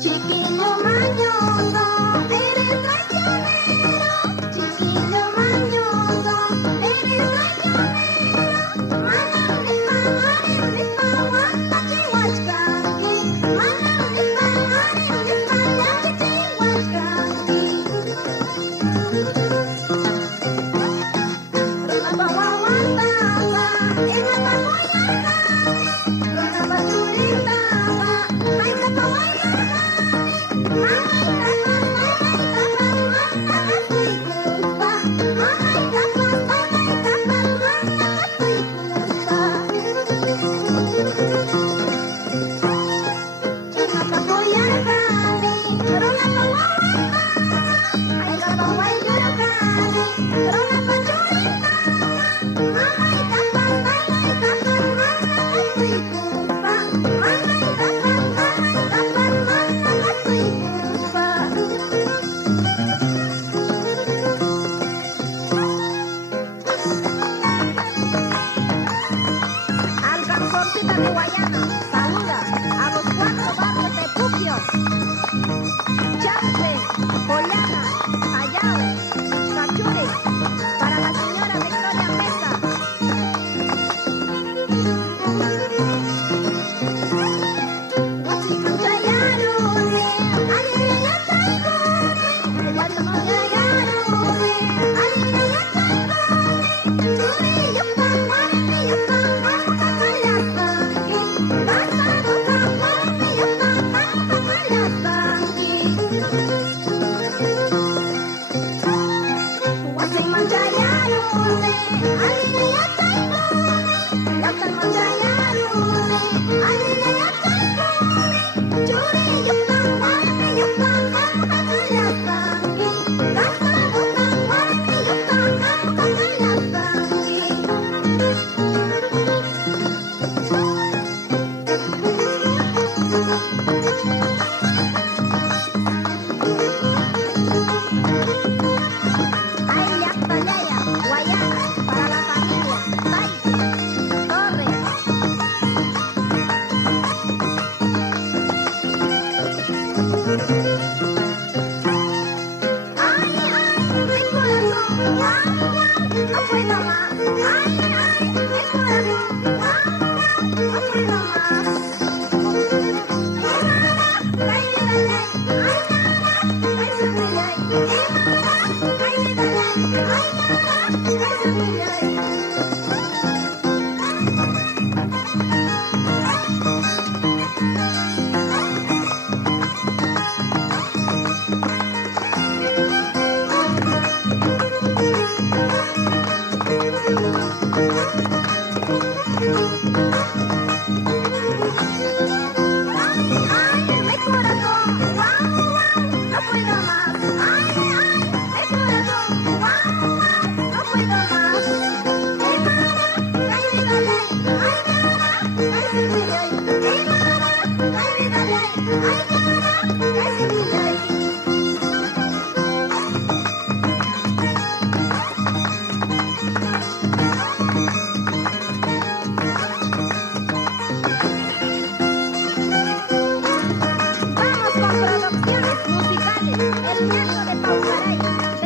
Chiquillo mañoso, eres traicionero. Chiquillo mañoso, eres traicionero. Manarnipa, marirnipa, huastachihuachcanqui. Manarnipa, marirnipa, llachichihuachcanqui. Runapahuahuantapa, imapahuayarqani. Runapachuritapa, maytapahuayarqani. Alcanzorcita de Guayana, saluda a los 4 barrios de Puquio, Champe, Pollana, Callao, Cachuri, para la señora Victoria Mesa. Guachimanchayarune, aliyayachaycune, guachimanchayarune, aliyayachaycune, churiyupan, wariyupan, wampakayastanki, kasarupan, wariyupan, wampakayastanki. Guachimanchayarune, aliyayachaycune, llaqtanmanchayarune, aliyayachaycune, churiyupan, wariyupan, wampakayastanki, kasarupan, wariyupan, wampakayastanki. Ay, Llactayaya, Guayana, para la familia, Taita, Torres. Ay, mi corazón, guau, guau, no puedo más. Ay, mi corazón, guau, guau, no puedo más. Ay, mi corazón, guau, guau, no puedo más. Ay, mi corazón, guau, guau, no puedo más. Ay, dale, ay, vamos con producciones musicales, el nieto de Paucaray.